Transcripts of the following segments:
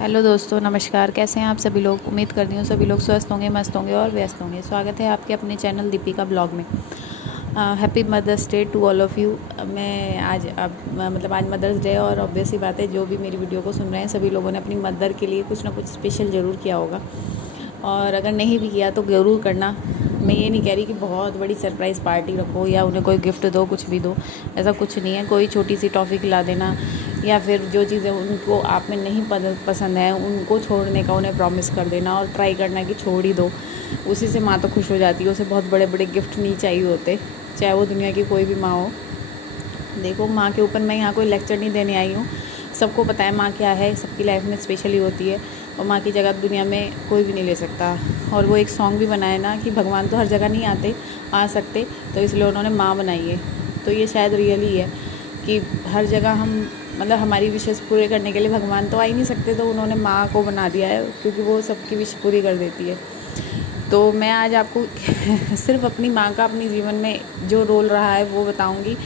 Hello दोस्तों, नमस्कार। कैसे हैं आप सभी लोग। उम्मीद करती हूँ सभी लोग स्वस्थ होंगे, मस्त होंगे और व्यस्त होंगे। स्वागत है आपके अपने चैनल दीपिका ब्लॉग में। Happy mother's day to all of you. मैं आज आज मदर्स डे और ऑब्वियसली बात है, जो भी मेरी वीडियो को सुन रहे हैं सभी लोगों ने अपनी मदर के लिए कुछ ना कुछ स्पेशल ज़रूर किया होगा, और अगर नहीं भी किया तो ज़रूर करना। मैं ये नहीं कह रही कि बहुत बड़ी सरप्राइज़ पार्टी रखो या उन्हें कोई गिफ्ट दो, कुछ भी दो, ऐसा कुछ नहीं है। कोई छोटी सी टॉफ़ी खिला देना, या फिर जो चीज़ें उनको आप में नहीं पसंद है उनको छोड़ने का उन्हें प्रॉमिस कर देना और ट्राई करना कि छोड़ ही दो। उसी से माँ तो खुश हो जाती है, उसे बहुत बड़े बड़े गिफ्ट नहीं चाहिए होते, चाहे वो दुनिया की कोई भी माँ हो। देखो, माँ के ऊपर मैं यहाँ कोई लेक्चर नहीं देने आई हूँ। सबको पता है माँ क्या है, सबकी लाइफ में स्पेशली होती है, और माँ की जगह दुनिया में कोई भी नहीं ले सकता। और वो एक सॉन्ग भी बनाया ना कि भगवान तो हर जगह नहीं आ सकते, तो इसलिए उन्होंने माँ बनाई है। तो ये शायद रियली है कि हर जगह हम हमारी विशेष पूरे करने के लिए भगवान तो आ ही नहीं सकते, तो उन्होंने माँ को बना दिया है, क्योंकि वो सबकी विश पूरी कर देती है। तो मैं आज आपको सिर्फ अपनी माँ का अपने जीवन में जो रोल रहा है वो बताऊंगी,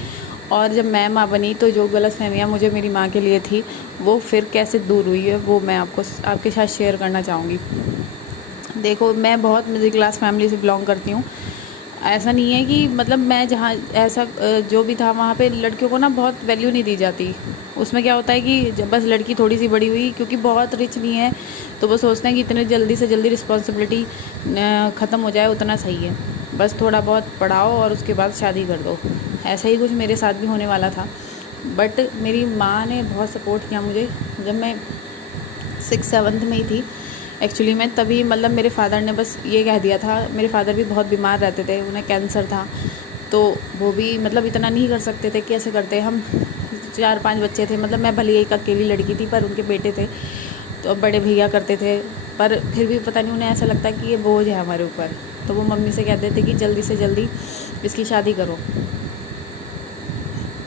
और जब मैं माँ बनी तो जो गलतफहमियाँ मुझे मेरी माँ के लिए थी वो फिर कैसे दूर हुई है, वो मैं आपके साथ शेयर करना चाहूँगी। देखो, मैं बहुत मिडिल क्लास फैमिली से बिलोंग करती हूँ। ऐसा नहीं है कि मैं जहाँ ऐसा जो भी था वहाँ पे लड़कियों को ना बहुत वैल्यू नहीं दी जाती। उसमें क्या होता है कि जब बस लड़की थोड़ी सी बड़ी हुई, क्योंकि बहुत रिच नहीं है, तो वो सोचते हैं कि इतने जल्दी से जल्दी रिस्पॉन्सिबिलिटी ख़त्म हो जाए उतना सही है, बस थोड़ा बहुत पढ़ाओ और उसके बाद शादी कर दो। ऐसा ही कुछ मेरे साथ भी होने वाला था, बट मेरी माँ ने बहुत सपोर्ट किया मुझे। जब मैं 6th-7th में ही थी एक्चुअली में, तभी मेरे फादर ने बस ये कह दिया था। मेरे फादर भी बहुत बीमार रहते थे, उन्हें कैंसर था, तो वो भी इतना नहीं कर सकते थे। कैसे करते, हम 4-5 बच्चे थे, मैं भले एक अकेली लड़की थी, पर उनके बेटे थे, तो बड़े भैया करते थे, पर फिर भी पता नहीं उन्हें ऐसा लगता कि ये बोझ है हमारे ऊपर। तो वो मम्मी से कहते थे कि जल्दी से जल्दी इसकी शादी करो,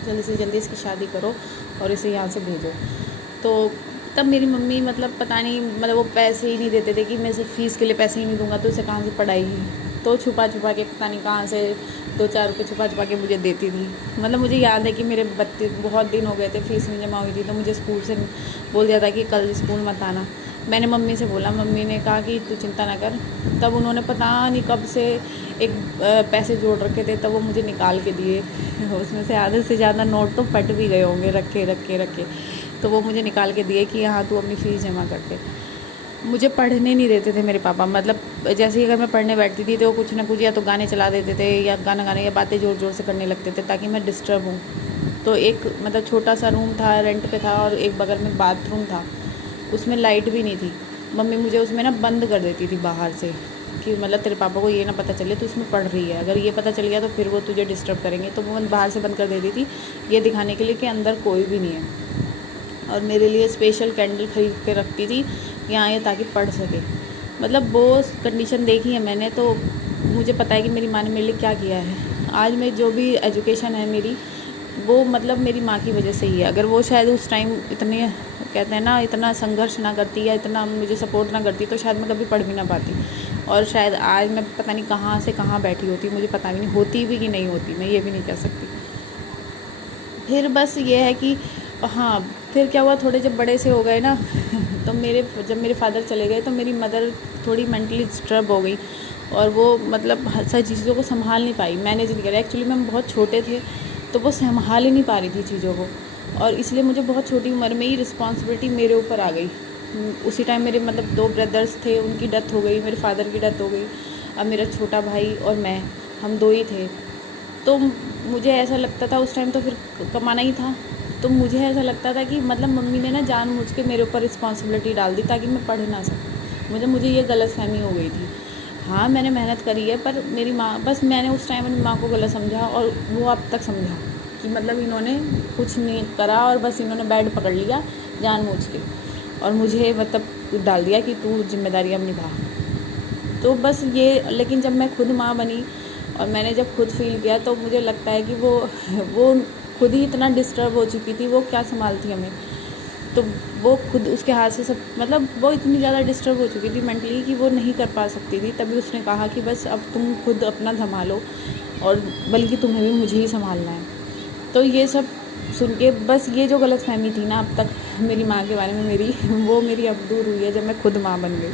जल्दी से जल्दी इसकी शादी करो और इसे यहाँ से भेजो। तो तब मेरी मम्मी पता नहीं वो पैसे ही नहीं देते थे, कि मैं सिर्फ फ़ीस के लिए पैसे ही नहीं दूंगा तो उसे कहाँ से पढ़ाएगी। तो छुपा छुपा के पता नहीं कहाँ से 2-4 रुपये छुपा छुपा के मुझे देती थी। मुझे याद है कि मेरे बहुत दिन हो गए थे, फ़ीस नहीं जमा हुई थी, तो मुझे स्कूल से बोल दिया था कि कल स्कूल मत आना। मैंने मम्मी से बोला, मम्मी ने कहा कि तू चिंता ना कर। तब उन्होंने पता नहीं कब से एक पैसे जोड़ रखे थे, तब वो मुझे निकाल के दिए। उसमें से आधे से ज़्यादा नोट तो फट भी गए होंगे रखे रखे रखे, तो वो मुझे निकाल के दिए कि हाँ तू अपनी फ़ीस जमा कर दे। मुझे पढ़ने नहीं देते थे मेरे पापा। जैसे ही अगर मैं पढ़ने बैठती थी तो कुछ ना कुछ या तो गाने चला देते थे, या गाना गाने या बातें ज़ोर ज़ोर से करने लगते थे ताकि मैं डिस्टर्ब हूँ। तो एक छोटा सा रूम था, रेंट पे था, और एक बगल में बाथरूम था, उसमें लाइट भी नहीं थी। मम्मी मुझे उसमें ना बंद कर देती थी बाहर से, कि तेरे पापा को ये ना पता चले तो उसमें पढ़ रही है, अगर ये पता चल गया तो फिर वो तुझे डिस्टर्ब करेंगे। तो वो बाहर से बंद कर देती थी, ये दिखाने के लिए कि अंदर कोई भी नहीं है। और मेरे लिए स्पेशल कैंडल खरीद के रखती थी यहाँ ये, ताकि पढ़ सके। वो कंडीशन देखी है मैंने, तो मुझे पता है कि मेरी माँ ने मेरे लिए क्या किया है। आज मैं जो भी एजुकेशन है मेरी, वो मेरी माँ की वजह से ही है। अगर वो शायद उस टाइम इतने कहते हैं ना, इतना संघर्ष ना करती या इतना मुझे सपोर्ट ना करती, तो शायद मैं कभी पढ़ भी ना पाती, और शायद आज मैं पता नहीं कहाँ से कहाँ बैठी होती, मुझे पता भी नहीं, होती भी कि नहीं होती, मैं ये भी नहीं कह सकती। फिर बस ये है कि हाँ, फिर क्या हुआ, थोड़े जब बड़े से हो गए ना तो जब मेरे फादर चले गए तो मेरी मदर थोड़ी मेंटली डिस्टर्ब हो गई, और वो हर सारी चीज़ों को संभाल नहीं पाई, मैनेज नहीं करा। एक्चुअली हम बहुत छोटे थे, तो वो संभाल ही नहीं पा रही थी चीज़ों को, और इसलिए मुझे बहुत छोटी उम्र में ही रिस्पॉन्सिबिलिटी मेरे ऊपर आ गई। उसी टाइम मेरे 2 ब्रदर्स थे, उनकी डेथ हो गई, मेरे फादर की डेथ हो गई। अब मेरा छोटा भाई और मैं, हम 2 ही थे। तो मुझे ऐसा लगता था उस टाइम, तो फिर कमाना ही था, तो मुझे ऐसा लगता था कि मम्मी ने ना जानबूझ के मेरे ऊपर रिस्पॉन्सिबिलिटी डाल दी ताकि मैं पढ़ ना सकूँ। मुझे ये गलतफहमी हो गई थी। हाँ, मैंने मेहनत करी है, पर मेरी माँ, बस मैंने उस टाइम अपनी माँ को गलत समझा, और वो अब तक समझा कि इन्होंने कुछ नहीं करा, और बस इन्होंने बेड पकड़ लिया जानबूझ के, और मुझे डाल दिया कि तू जिम्मेदारी अब निभा। तो बस ये, लेकिन जब मैं खुद माँ बनी और मैंने जब खुद फील किया, तो मुझे लगता है कि वो खुद ही इतना डिस्टर्ब हो चुकी थी, वो क्या संभालती हमें। तो वो खुद उसके हाथ से सब वो इतनी ज़्यादा डिस्टर्ब हो चुकी थी मेंटली कि वो नहीं कर पा सकती थी। तभी उसने कहा कि बस अब तुम खुद अपना संभालो, और बल्कि तुम्हें भी मुझे ही संभालना है। तो ये सब सुन के बस ये जो गलतफ़हमी थी ना अब तक मेरी माँ के बारे में मेरी वो मेरी अब दूर हुई है जब मैं खुद माँ बन गई,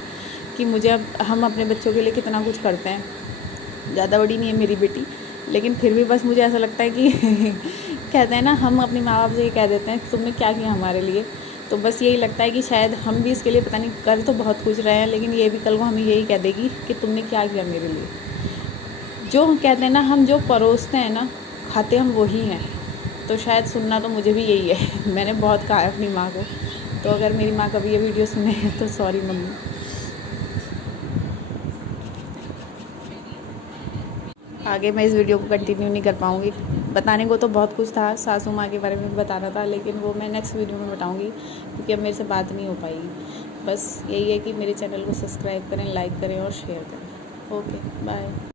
कि मुझे अब हम अपने बच्चों के लिए कितना कुछ करते हैं। ज़्यादा बड़ी नहीं है मेरी बेटी, लेकिन फिर भी बस मुझे ऐसा लगता है कि कहते हैं ना, हम अपने माँ बाप से ये कह देते हैं कि तुमने क्या किया हमारे लिए, तो बस यही लगता है कि शायद हम भी इसके लिए पता नहीं कर तो बहुत कुछ रहे हैं, लेकिन ये भी कल को हमें यही कह देगी कि तुमने क्या किया मेरे लिए। जो हम कहते हैं ना, हम जो परोसते हैं ना, खाते हम वही हैं। तो शायद सुनना तो मुझे भी यही है। मैंने बहुत कहा है अपनी माँ को, तो अगर मेरी माँ कभी ये वीडियो सुने तो सॉरी मम्मी। आगे मैं इस वीडियो को कंटिन्यू नहीं कर पाऊँगी। बताने को तो बहुत कुछ था, सासू माँ के बारे में भी बताना था, लेकिन वो मैं नेक्स्ट वीडियो में बताऊँगी, क्योंकि अब मेरे से बात नहीं हो पाएगी। बस यही है कि मेरे चैनल को सब्सक्राइब करें, लाइक करें और शेयर करें। Okay, bye.